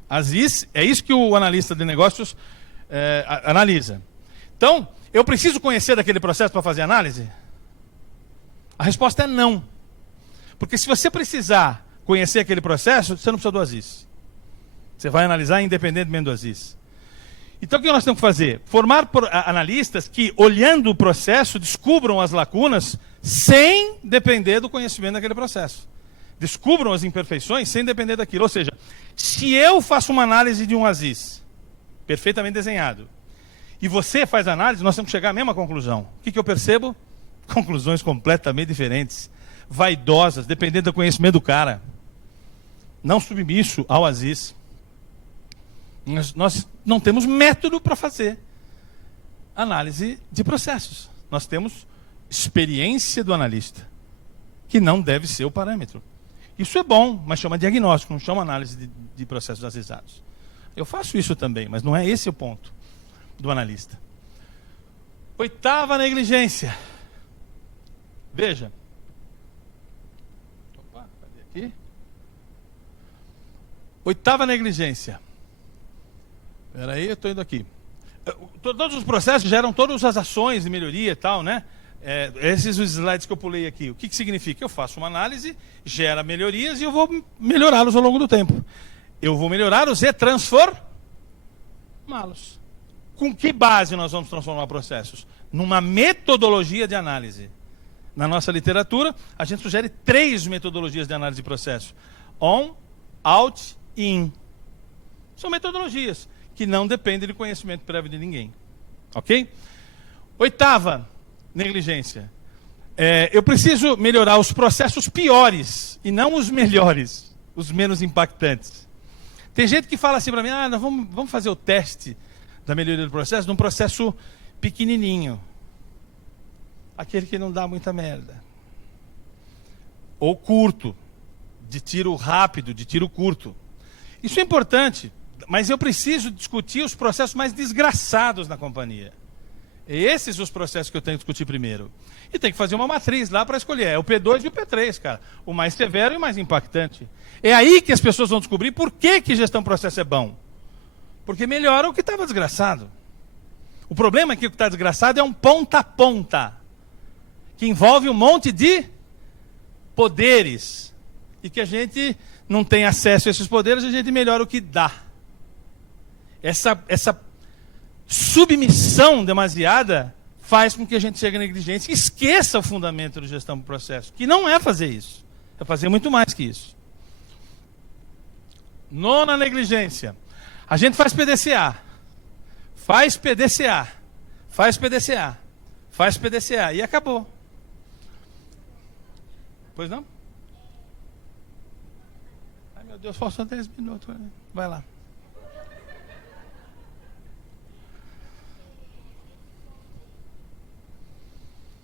Aziz, é isso que o analista de negócios analisa. Então, eu preciso conhecer daquele processo para fazer análise? A resposta é não. Porque se você precisar conhecer aquele processo, você não precisa do Aziz. Você vai analisar independentemente do Aziz. Então o que nós temos que fazer? Formar analistas que, olhando o processo, descubram as lacunas sem depender do conhecimento daquele processo. Descubram as imperfeições sem depender daquilo. Ou seja, se eu faço uma análise de um Aziz, perfeitamente desenhado, e você faz a análise, nós temos que chegar à mesma conclusão. O que eu percebo? Conclusões completamente diferentes. Vaidosas, dependendo do conhecimento do cara. Não submisso ao Aziz. Nós não temos método para fazer análise de processos. Nós temos experiência do analista, que não deve ser o parâmetro. Isso é bom, mas chama diagnóstico, não chama análise de processos azizados. Eu faço isso também, mas não é esse o ponto do analista. Oitava negligência. Veja. Opa, cadê aqui? Oitava negligência. Espera aí, eu estou indo aqui. Todos os processos geram todas as ações de melhoria e tal, né? Esses os slides que eu pulei aqui. O que significa? Eu faço uma análise, gera melhorias e eu vou melhorá-los ao longo do tempo. Eu vou melhorá-los e transformá-los. Com que base nós vamos transformar processos? Numa metodologia de análise. Na nossa literatura, a gente sugere 3 metodologias de análise de processo. On, out e in. São metodologias que não dependem de conhecimento prévio de ninguém. Ok? Oitava negligência. Eu preciso melhorar os processos piores e não os melhores, os menos impactantes. Tem gente que fala assim para mim, nós vamos fazer o teste da melhoria do processo num processo pequenininho. Aquele que não dá muita merda. Ou curto, de tiro rápido, de tiro curto. Isso é importante, mas eu preciso discutir os processos mais desgraçados na companhia. Esses são os processos que eu tenho que discutir primeiro. E tem que fazer uma matriz lá para escolher. É o P2 e o P3, cara. O mais severo e o mais impactante. É aí que as pessoas vão descobrir por que gestão processo é bom. Porque melhora o que estava desgraçado. O problema é que o que está desgraçado é um ponta a ponta, que envolve um monte de poderes. E que a gente não tem acesso a esses poderes, a gente melhora o que dá. Essa submissão demasiada faz com que a gente chegue na negligência e esqueça o fundamento de gestão do processo, que não é fazer isso, é fazer muito mais que isso. Nona negligência. A gente faz PDCA. Faz PDCA. Faz PDCA. Faz PDCA. E acabou. Pois não? Ai, meu Deus, faltam 10 minutos. Vai lá.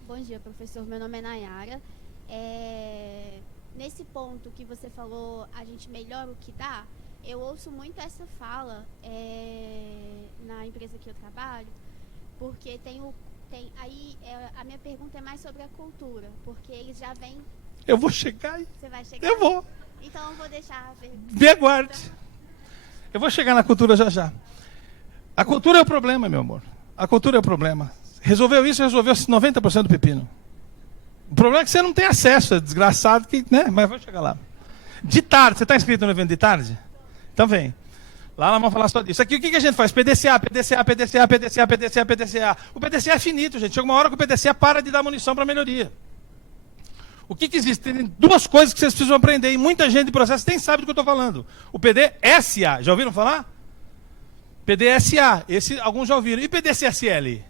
Bom dia, professor. Meu nome é Nayara. Nesse ponto que você falou, a gente melhora o que dá, eu ouço muito essa fala na empresa que eu trabalho, porque a minha pergunta é mais sobre a cultura, porque eles já vêm... Eu vou chegar aí. Você vai chegar? Eu vou. Então eu vou deixar a pergunta. Me aguarde. Eu vou chegar na cultura já já. A cultura é o problema, meu amor. A cultura é o problema. Resolveu isso, resolveu 90% do pepino. O problema é que você não tem acesso, é desgraçado, né? Mas vou chegar lá. De tarde, você está inscrito no evento de tarde? Então vem. Lá nós vamos falar só disso. Aqui o que a gente faz? PDCA, PDCA, PDCA, PDCA, PDCA, PDCA. O PDCA é finito, gente. Chega uma hora que o PDCA para de dar munição para melhoria. O que existe? Tem 2 coisas que vocês precisam aprender, e muita gente de processo nem sabe do que eu estou falando. O PDSA, já ouviram falar? PDSA, esse alguns já ouviram. E PDCSL?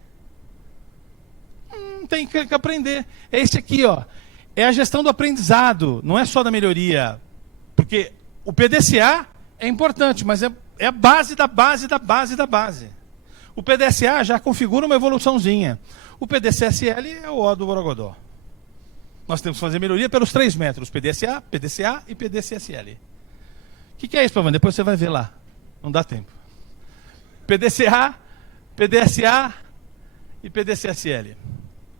Tem que aprender. É esse aqui, ó. É a gestão do aprendizado, não é só da melhoria. Porque o PDCA é importante, mas é a base da base da base da base. O PDCA já configura uma evoluçãozinha. O PDCSL é o O do Borogodó. Nós temos que fazer melhoria pelos 3 métodos: PDCA, PDCA e PDCSL. O que é isso, Pavão? Depois você vai ver lá. Não dá tempo. PDCA, PDSA e PDCSL.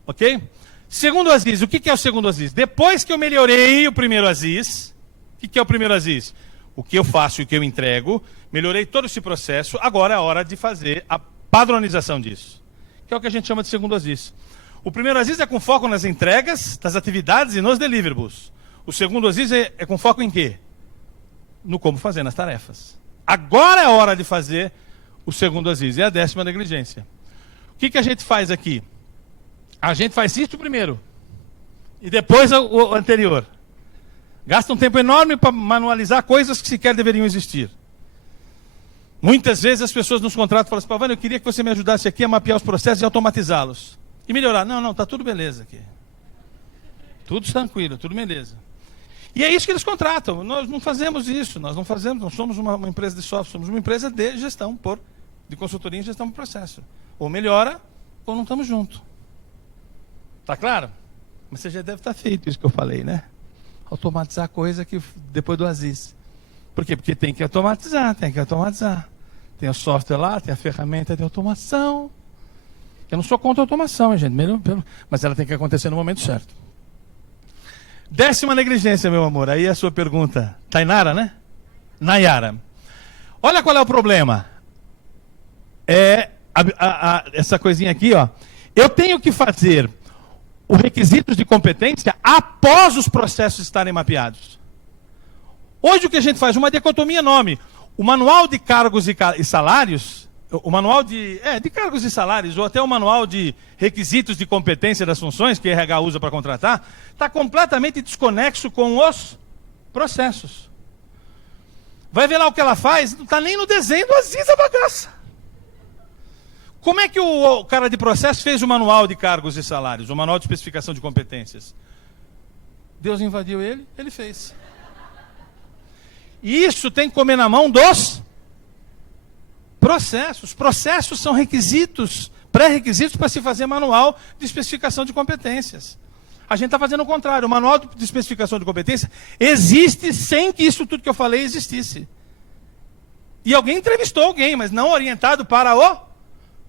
Ok? Segundo ASIS, o que é o segundo ASIS? Depois que eu melhorei o primeiro ASIS, o que é o primeiro ASIS? O que eu faço e o que eu entrego, melhorei todo esse processo, agora é a hora de fazer a padronização disso, que é o que a gente chama de segundo ASIS. O primeiro ASIS é com foco nas entregas, das atividades e nos deliverables. O segundo ASIS é com foco em quê? No como fazer, nas tarefas. Agora é a hora de fazer o segundo ASIS, é a 10ª negligência. O que a gente faz aqui? A gente faz isso primeiro, e depois o anterior. Gasta um tempo enorme para manualizar coisas que sequer deveriam existir. Muitas vezes as pessoas nos contratam falam assim, Pavani, eu queria que você me ajudasse aqui a mapear os processos e automatizá-los. E melhorar. Não, está tudo beleza aqui. Tudo tranquilo, tudo beleza. E é isso que eles contratam. Nós não fazemos isso, nós não somos uma empresa de software, somos uma empresa de gestão, de consultoria em gestão do processo. Ou melhora, ou não estamos juntos. Tá claro? Mas você já deve estar feito isso que eu falei, né? Automatizar coisa que depois do ASIS. Por quê? Porque tem que automatizar. Tem o software lá, tem a ferramenta de automação. Eu não sou contra a automação, gente, mas ela tem que acontecer no momento certo. 10ª negligência, meu amor. Aí a sua pergunta. Tainara, né? Nayara. Olha qual é o problema. Essa coisinha aqui, ó. Eu tenho que fazer os requisitos de competência após os processos estarem mapeados. Hoje o que a gente faz? Uma dicotomia enorme. O manual de cargos e salários, o manual de cargos e salários, ou até o manual de requisitos de competência das funções, que a RH usa para contratar, está completamente desconexo com os processos. Vai ver lá o que ela faz, não está nem no desenho do ASIS a bagaça. Como é que o cara de processo fez o manual de cargos e salários, o manual de especificação de competências? Deus invadiu ele, ele fez. E isso tem que comer na mão dos processos. Processos são requisitos, pré-requisitos para se fazer manual de especificação de competências. A gente está fazendo o contrário. O manual de especificação de competência existe sem que isso tudo que eu falei existisse. E alguém entrevistou alguém, mas não orientado para o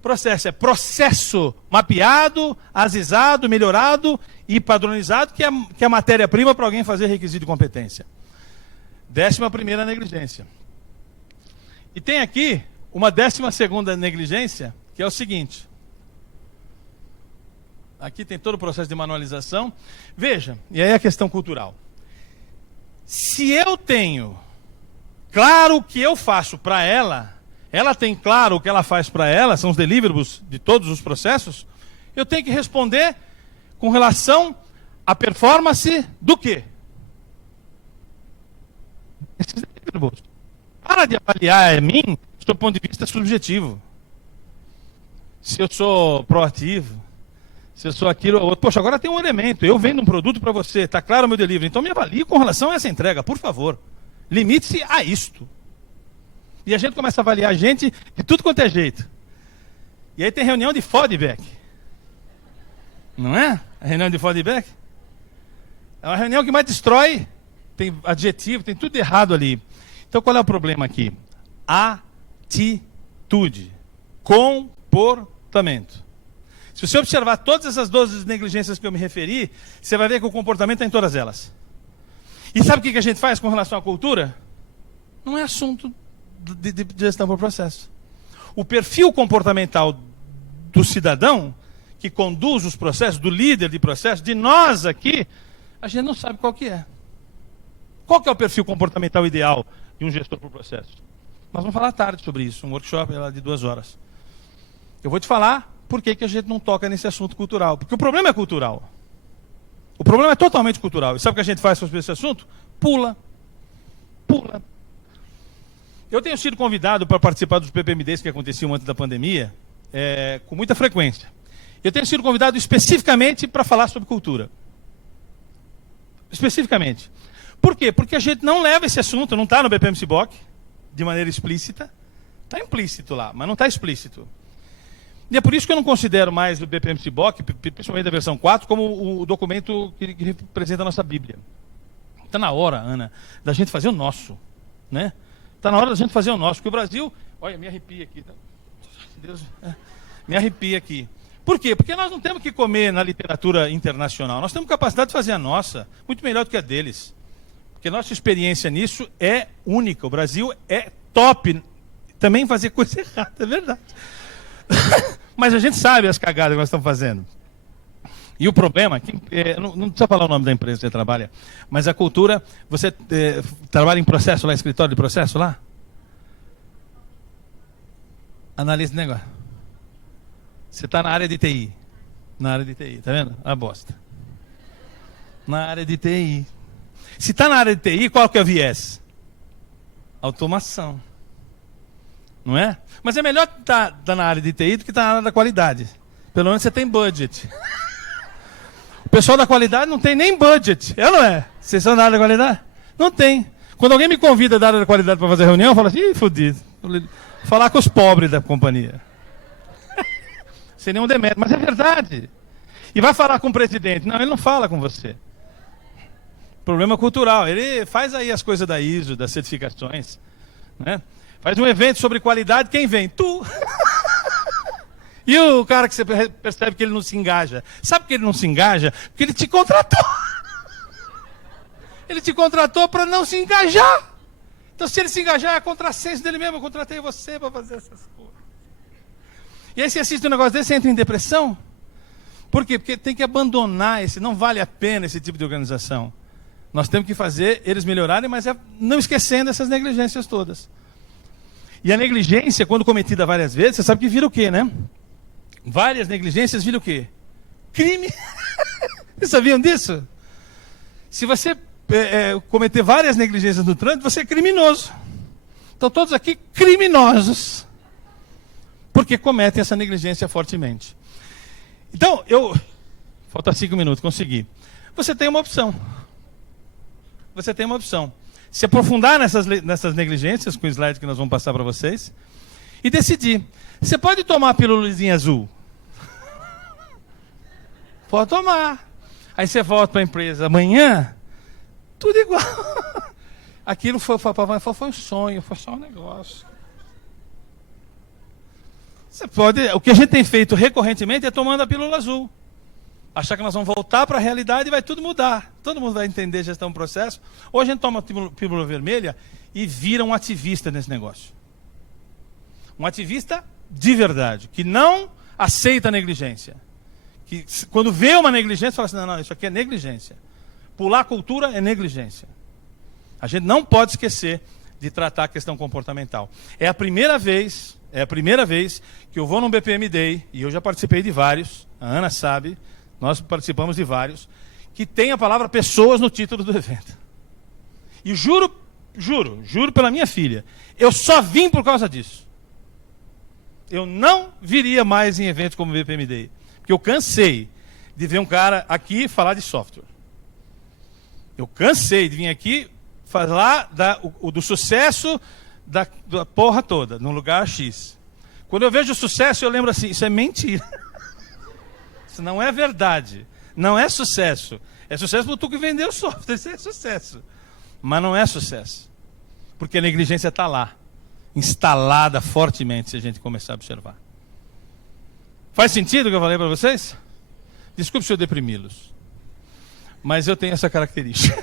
processo. É processo mapeado, asisado, melhorado e padronizado, que é a matéria-prima para alguém fazer requisito de competência. 11ª negligência. E tem aqui uma 12ª negligência, que é o seguinte. Aqui tem todo o processo de manualização. Veja, e aí a questão cultural. Se eu tenho claro o que eu faço para ela tem claro o que ela faz para ela, são os deliverables de todos os processos, eu tenho que responder com relação à performance do quê? Esses deliverables. Para de avaliar a mim do ponto de vista subjetivo. Se eu sou proativo, se eu sou aquilo ou outro. Poxa, agora tem um elemento. Eu vendo um produto para você, está claro o meu delivery. Então me avalie com relação a essa entrega, por favor. Limite-se a isto. E a gente começa a avaliar a gente de tudo quanto é jeito. E aí tem reunião de feedback. Não é? A reunião de feedback? É uma reunião que mais destrói. Tem adjetivo, tem tudo errado ali. Então qual é o problema aqui? Atitude. Comportamento. Se você observar todas essas 12 negligências que eu me referi, você vai ver que o comportamento está em todas elas. E sabe o que a gente faz com relação à cultura? Não é assunto de gestão por processo. O perfil comportamental do cidadão que conduz os processos, do líder de processo, de nós aqui, a gente não sabe qual que é. Qual que é o perfil comportamental ideal de um gestor por processo? Nós vamos falar tarde sobre isso, um workshop de 2 horas. Eu vou te falar por que a gente não toca nesse assunto cultural. Porque o problema é cultural. O problema é totalmente cultural. E sabe o que a gente faz sobre esse assunto? Pula. Eu tenho sido convidado para participar dos PPMDs que aconteciam antes da pandemia, com muita frequência. Eu tenho sido convidado especificamente para falar sobre cultura. Especificamente. Por quê? Porque a gente não leva esse assunto, não está no BPM-CBOK, de maneira explícita. Está implícito lá, mas não está explícito. E é por isso que eu não considero mais o BPM-CBOK, principalmente a versão 4, como o documento que representa a nossa Bíblia. Está na hora, Ana, da gente fazer o nosso. Né? Está na hora da gente fazer o nosso. Porque o Brasil... Olha, me arrepia aqui. Deus, Me arrepia aqui. Por quê? Porque nós não temos que comer na literatura internacional. Nós temos capacidade de fazer a nossa, muito melhor do que a deles. Porque nossa experiência nisso é única. O Brasil é top também em fazer coisa errada, é verdade. Mas a gente sabe as cagadas que nós estamos fazendo. E o problema é que, não precisa falar o nome da empresa que você trabalha, mas a cultura, você trabalha em processo lá, escritório de processo lá? Analista de negócio. Você está na área de TI. Na área de TI, tá vendo? A bosta. Na área de TI. Se está na área de TI, qual que é o viés? Automação. Não é? Mas é melhor estar na área de TI do que estar na área da qualidade. Pelo menos você tem budget. O pessoal da qualidade não tem nem budget. É ou não é? Vocês são da área da qualidade? Não tem. Quando alguém me convida da área da qualidade para fazer reunião, eu falo assim, ih, fodido. Falar com os pobres da companhia. Sem nenhum demérito. Mas é verdade. E vai falar com o presidente. Não, ele não fala com você. Problema cultural. Ele faz aí as coisas da ISO, das certificações. Né? Faz um evento sobre qualidade, quem vem? Tu! E o cara que você percebe que ele não se engaja. Sabe por que ele não se engaja? Porque ele te contratou. Ele te contratou para não se engajar. Então, se ele se engajar, é contrassenso dele mesmo. Eu contratei você para fazer essas coisas. E aí você assiste um negócio desse e entra em depressão. Por quê? Porque tem que abandonar esse... Não vale a pena esse tipo de organização. Nós temos que fazer eles melhorarem, mas não esquecendo essas negligências todas. E a negligência, quando cometida várias vezes, você sabe que vira o quê, né? Várias negligências viram o quê? Crime. Vocês sabiam disso? Se você cometer várias negligências no trânsito, você é criminoso. Então todos aqui criminosos. Porque cometem essa negligência fortemente. Então, falta 5 minutos, consegui. Você tem uma opção. Você tem uma opção. Se aprofundar nessas negligências, com o slide que nós vamos passar para vocês, e decidir. Você pode tomar a pílulazinha azul? Pode tomar. Aí você volta para a empresa amanhã, tudo igual. Aquilo foi um sonho, foi só um negócio. Você pode. O que a gente tem feito recorrentemente é tomando a pílula azul. Achar que nós vamos voltar para a realidade e vai tudo mudar. Todo mundo vai entender gestão do processo. Ou a gente toma a pílula vermelha e vira um ativista nesse negócio. Um ativista de verdade, que não aceita a negligência. Que quando vê uma negligência, fala assim, não, isso aqui é negligência. Pular a cultura é negligência. A gente não pode esquecer de tratar a questão comportamental. É a primeira vez que eu vou num BPM Day, e eu já participei de vários, a Ana sabe, nós participamos de vários, que tem a palavra pessoas no título do evento. E juro pela minha filha, eu só vim por causa disso. Eu não viria mais em eventos como o BPM Day. Porque eu cansei de ver um cara aqui falar de software. Eu cansei de vir aqui falar do sucesso da porra toda, num lugar X. Quando eu vejo o sucesso, eu lembro assim, isso é mentira. Isso não é verdade. Não é sucesso. É sucesso para tu que vendeu o software, isso é sucesso. Mas não é sucesso. Porque a negligência está lá. Instalada fortemente, se a gente começar a observar. Faz sentido o que eu falei para vocês? Desculpe se eu deprimi-los. Mas eu tenho essa característica.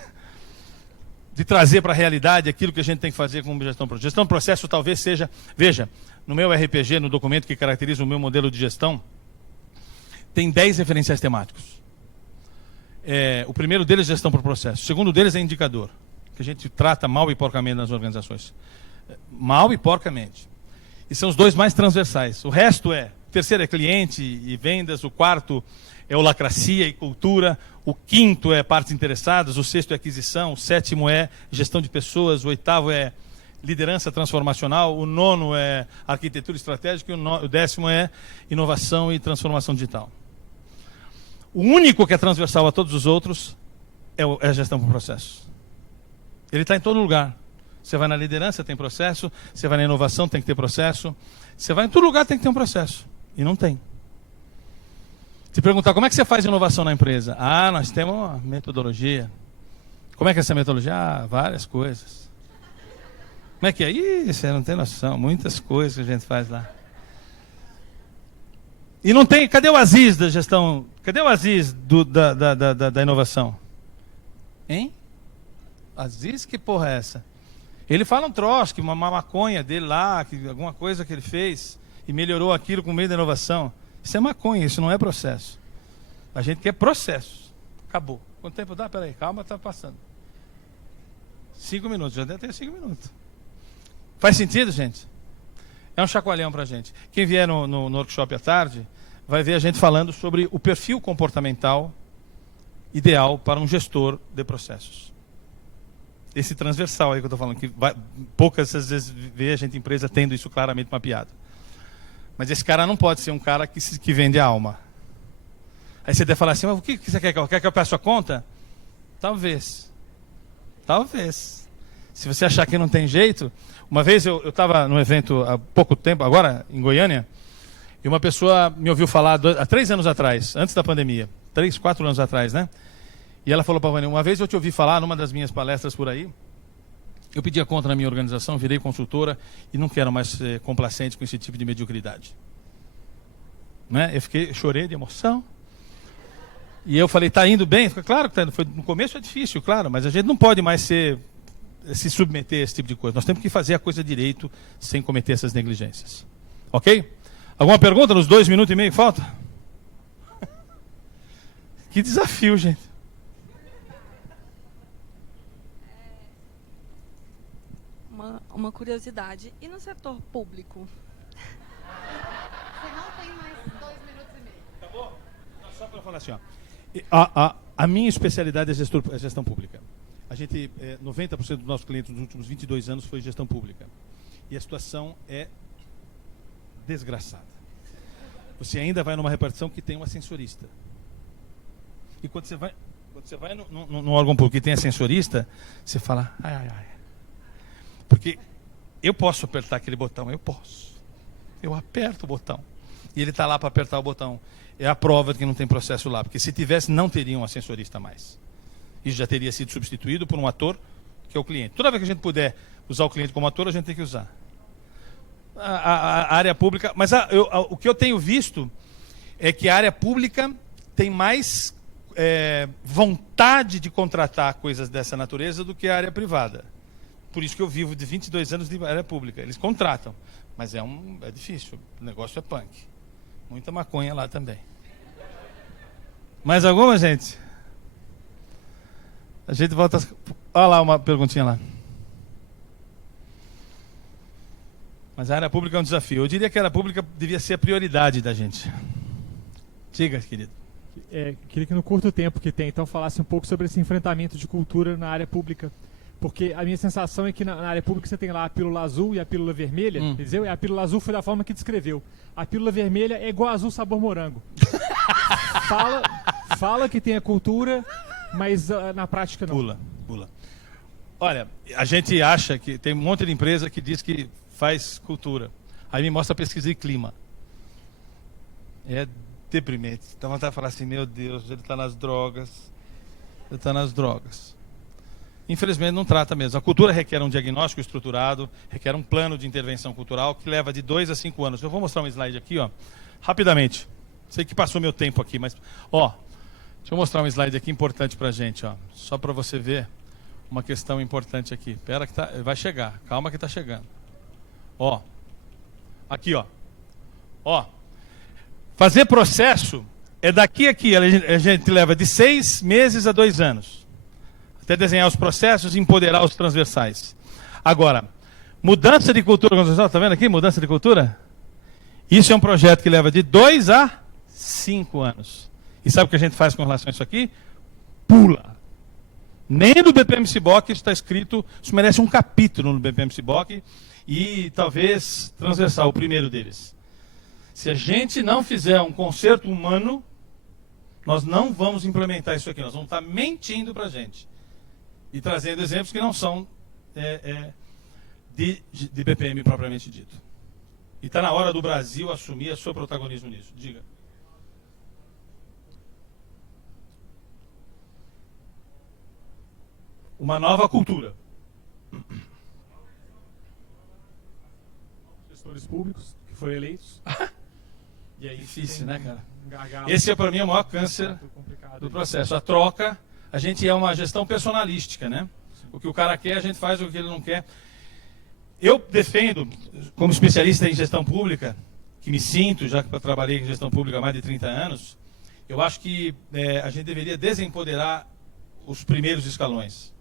De trazer para a realidade aquilo que a gente tem que fazer como gestão do processo. Gestão do processo talvez seja... Veja, no meu RPG, no documento que caracteriza o meu modelo de gestão, tem 10 referenciais temáticos. O primeiro deles é gestão por processo. O segundo deles é indicador, que a gente trata mal e porcamente nas organizações. Mal e porcamente. E são os dois mais transversais. O resto o terceiro é cliente e vendas, o quarto é holacracia e cultura, o quinto é partes interessadas, o sexto é aquisição, o sétimo é gestão de pessoas, o oitavo é liderança transformacional, o nono é arquitetura estratégica e o 10º é inovação e transformação digital. O único que é transversal a todos os outros é a gestão por processo. Ele está em todo lugar. Você vai na liderança, tem processo. Você vai na inovação, tem que ter processo. Você vai em todo lugar, tem que ter um processo. E não tem. Se perguntar como é que você faz inovação na empresa? Ah, nós temos uma metodologia. Como é que é essa metodologia? Ah, várias coisas. Como é que é? Ih, você não tem noção. Muitas coisas que a gente faz lá. E não tem. Cadê o Aziz da gestão? Cadê o Aziz da inovação? Hein? Aziz, que porra é essa? Ele fala um troço, que uma maconha dele lá, que alguma coisa que ele fez e melhorou aquilo com o meio da inovação. Isso é maconha, isso não é processo. A gente quer processo. Acabou. Quanto tempo dá? Peraí, calma, tá passando. 5 minutos, já deve ter 5 minutos. Faz sentido, gente? É um chacoalhão pra gente. Quem vier no workshop à tarde, vai ver a gente falando sobre o perfil comportamental ideal para um gestor de processos. Esse transversal aí que eu estou falando, que poucas vezes vê a gente empresa tendo isso claramente mapeado. Mas esse cara não pode ser um cara que vende a alma. Aí você deve falar assim, mas o que você quer? Quer que eu peça a conta? Talvez. Talvez. Se você achar que não tem jeito... Uma vez eu estava num evento há pouco tempo, agora, em Goiânia, e uma pessoa me ouviu falar há 3 anos atrás, antes da pandemia, 3, 4 anos atrás, né? E ela falou para a Vânia, uma vez eu te ouvi falar numa das minhas palestras por aí, eu pedi a conta na minha organização, virei consultora e não quero mais ser complacente com esse tipo de mediocridade. Né? Chorei de emoção. E eu falei, tá indo bem? Claro que tá indo. No começo é difícil, claro, mas a gente não pode mais se submeter a esse tipo de coisa. Nós temos que fazer a coisa direito sem cometer essas negligências. Ok? Alguma pergunta nos 2 minutos e meio que falta? Que desafio, gente. Uma curiosidade. E no setor público? Você não tem mais 2 minutos e meio. Acabou? Não, só para falar assim, ó. A minha especialidade é gestão pública. A gente, 90% dos nossos clientes nos últimos 22 anos foi gestão pública. E a situação é desgraçada. Você ainda vai numa repartição que tem um ascensorista. E quando você vai num órgão público que tem ascensorista, você fala, ai. Porque eu posso apertar aquele botão, eu posso. Eu aperto o botão. E ele está lá para apertar o botão. É a prova de que não tem processo lá. Porque se tivesse, não teria um ascensorista mais. Isso já teria sido substituído por um ator, que é o cliente. Toda vez que a gente puder usar o cliente como ator, a gente tem que usar. A área pública... Mas o que eu tenho visto é que a área pública tem mais vontade de contratar coisas dessa natureza do que a área privada. Por isso que eu vivo de 22 anos de área pública. Eles contratam, mas é difícil. O negócio é punk. Muita maconha lá também. Mais alguma, gente? A gente volta... Olha lá uma perguntinha lá. Mas a área pública é um desafio. Eu diria que a área pública devia ser a prioridade da gente. Diga, querido. Queria que no curto tempo que tem, então, falasse um pouco sobre esse enfrentamento de cultura na área pública. Porque a minha sensação é que na área pública você tem lá a pílula azul e a pílula vermelha, entendeu? E a pílula azul foi da forma que descreveu. A pílula vermelha é igual azul sabor morango. fala que tem a cultura, mas na prática não. Pula. Olha, a gente acha que tem um monte de empresa que diz que faz cultura. Aí me mostra a pesquisa de clima. É deprimente. Dá vontade de falar assim, meu Deus, ele está nas drogas. Ele está nas drogas. Infelizmente não trata mesmo. A cultura requer um diagnóstico estruturado, requer um plano de intervenção cultural que leva de 2 a 5 anos. Eu vou mostrar um slide aqui, ó, rapidamente. Sei que passou meu tempo aqui, mas... Ó, deixa eu mostrar um slide aqui importante pra gente, ó. Só para você ver uma questão importante aqui. Espera que vai chegar. Calma que está chegando. Ó. Aqui, ó. Ó. Fazer processo é daqui a aqui. A gente leva de 6 meses a 2 anos. Até desenhar os processos e empoderar os transversais. Agora, mudança de cultura organizacional, tá vendo aqui? Mudança de cultura? Isso é um projeto que leva de 2 a 5 anos. E sabe o que a gente faz com relação a isso aqui? Pula. Nem no BPM-CBOK isso está escrito, isso merece um capítulo no BPM-CBOK e talvez transversal, o primeiro deles. Se a gente não fizer um conserto humano, nós não vamos implementar isso aqui, nós vamos estar mentindo para a gente. E trazendo exemplos que não são de BPM propriamente dito. E está na hora do Brasil assumir o seu protagonismo nisso. Diga. Uma nova cultura. Gestores públicos que foram eleitos. E aí Difícil, tem né, cara? um gargalo. Esse para mim é o maior câncer Complicado. do processo. A troca, a gente é uma gestão personalística, né? O que o cara quer, a gente faz o que ele não quer. Eu defendo, como especialista em gestão pública, que me sinto, já que eu trabalhei em gestão pública há mais de 30 anos, eu acho que a gente deveria desempoderar os primeiros escalões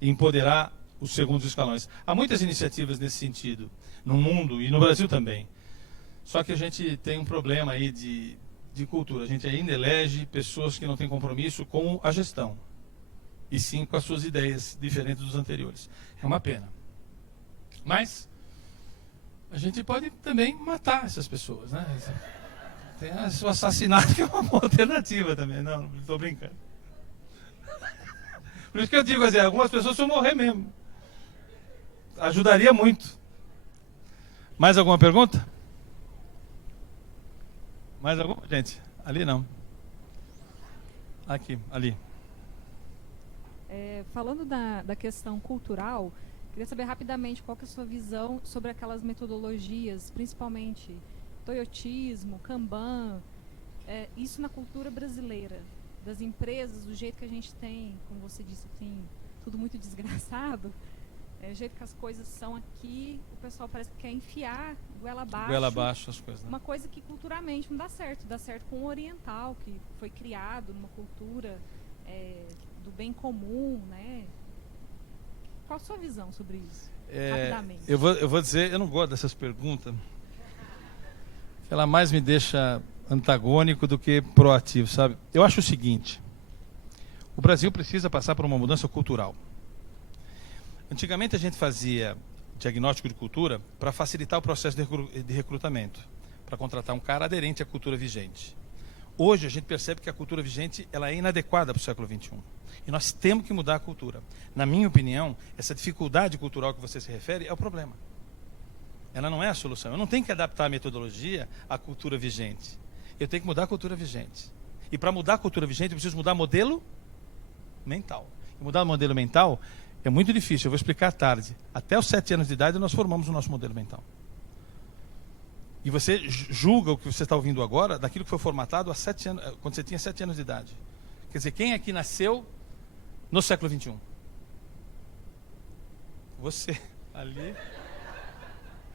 e empoderar os segundos escalões. Há muitas iniciativas nesse sentido, no mundo e no Brasil também. Só que a gente tem um problema aí de cultura. A gente ainda elege pessoas que não têm compromisso com a gestão, e sim com as suas ideias diferentes dos anteriores. É uma pena. Mas a gente pode também matar essas pessoas, né? Tem o assassinato, que é uma alternativa também. Não estou brincando. Por isso que eu digo assim, algumas pessoas vão morrer mesmo. Ajudaria muito. Mais alguma pergunta? Mais alguma, gente? Ali não. Aqui, ali. Falando da questão cultural, queria saber rapidamente qual que é a sua visão sobre aquelas metodologias, principalmente toyotismo, Kanban, isso na cultura brasileira, das empresas, do jeito que a gente tem, como você disse, tem tudo muito desgraçado, o jeito que as coisas são aqui, o pessoal parece que quer enfiar goela abaixo As coisas, né? uma coisa que culturalmente não dá certo com o oriental, que foi criado numa cultura do bem comum, né? Qual a sua visão sobre isso? Rapidamente. Eu vou dizer, eu não gosto dessas perguntas. Ela mais me deixa antagônico do que proativo, sabe? Eu acho o seguinte: o Brasil precisa passar por uma mudança cultural. Antigamente a gente fazia diagnóstico de cultura para facilitar o processo de recrutamento, para contratar um cara aderente à cultura vigente. Hoje a gente percebe que a cultura vigente ela é inadequada para o século XXI. E nós temos que mudar a cultura. Na minha opinião, essa dificuldade cultural que você se refere é o problema. Ela não é a solução. Eu não tenho que adaptar a metodologia à cultura vigente. Eu tenho que mudar a cultura vigente. E para mudar a cultura vigente, eu preciso mudar modelo mental. E mudar o modelo mental é muito difícil. Eu vou explicar à tarde. Até os 7 anos de idade, nós formamos o nosso modelo mental. E você julga o que você está ouvindo agora daquilo que foi formatado há 7 anos, quando você tinha 7 anos de idade. Quer dizer, quem aqui nasceu no século XXI? Você, ali.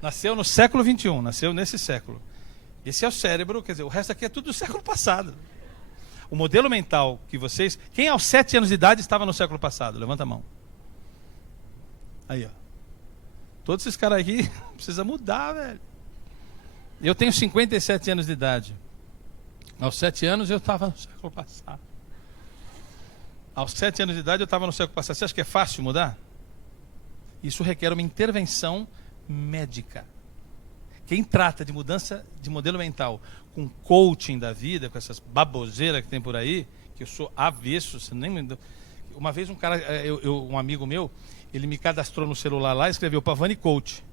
Nasceu no século XXI, nasceu nesse século. Esse é o cérebro, quer dizer, o resto aqui é tudo do século passado. O modelo mental que vocês... Quem aos 7 anos de idade estava no século passado? Levanta a mão. Aí, ó. Todos esses caras aqui precisam mudar, velho. Eu tenho 57 anos de idade. Aos 7 anos eu estava no século passado. Aos 7 anos de idade eu estava no século passado. Você acha que é fácil mudar? Isso requer uma intervenção médica. Quem trata de mudança de modelo mental com coaching da vida, com essas baboseiras que tem por aí, que eu sou avesso, você nem me... Uma vez um cara, um amigo meu, ele me cadastrou no celular lá e escreveu Pavani Coach.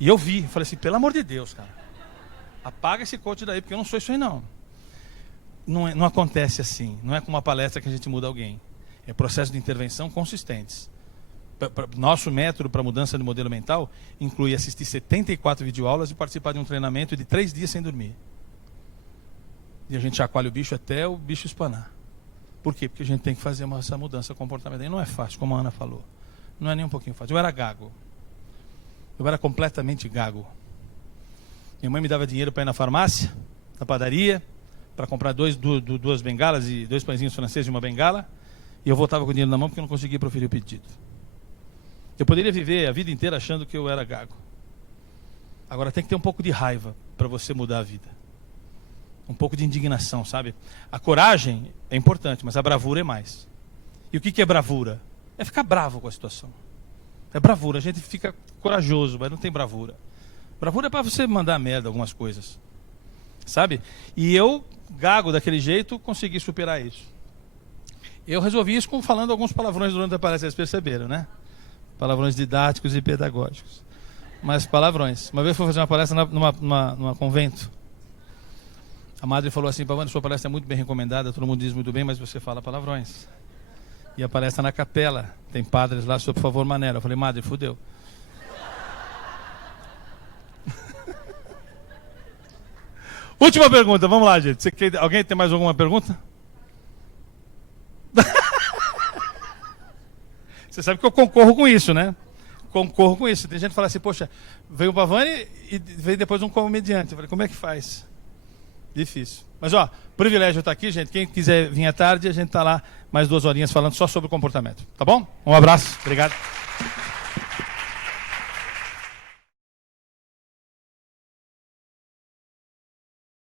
E eu vi, falei assim, pelo amor de Deus, cara, apaga esse coach daí, porque eu não sou isso aí não. Não acontece assim, não é com uma palestra que a gente muda alguém. É processo de intervenção consistentes. Nosso método para mudança de modelo mental inclui assistir 74 videoaulas e participar de um treinamento de 3 dias sem dormir. E a gente chacoalha o bicho até o bicho espanar. Por quê? Porque a gente tem que fazer essa mudança comportamental. E não é fácil, como a Ana falou. Não é nem um pouquinho fácil. Eu era gago. Eu era completamente gago. Minha mãe me dava dinheiro para ir na farmácia, na padaria, para comprar 2 bengalas e 2 pãezinhos franceses e uma bengala. E eu voltava com o dinheiro na mão porque eu não conseguia proferir o pedido. Eu poderia viver a vida inteira achando que eu era gago. Agora tem que ter um pouco de raiva para você mudar a vida. Um pouco de indignação, sabe? A coragem é importante, mas a bravura é mais. E o que é bravura? É ficar bravo com a situação. É bravura, a gente fica corajoso, mas não tem bravura. Bravura é para você mandar merda algumas coisas. Sabe? E eu, gago daquele jeito, consegui superar isso. Eu resolvi isso falando alguns palavrões durante a palestra, vocês perceberam, né? Palavrões didáticos e pedagógicos. Mas palavrões. Uma vez eu fui fazer uma palestra numa convento. A madre falou assim, Pavani, sua palestra é muito bem recomendada, todo mundo diz muito bem, mas você fala palavrões. E a palestra na capela, tem padres lá, por favor, maneira. Eu falei, madre, fudeu. Última pergunta, vamos lá, gente. Alguém tem mais alguma pergunta? Você sabe que eu concorro com isso, né? Concorro com isso. Tem gente que fala assim, poxa, veio o Pavani e veio depois um comediante. Eu falei, como é que faz? Difícil. Mas, ó, privilégio estar aqui, gente. Quem quiser vir à tarde, a gente está lá mais 2 horinhas falando só sobre o comportamento. Tá bom? Um abraço. Obrigado.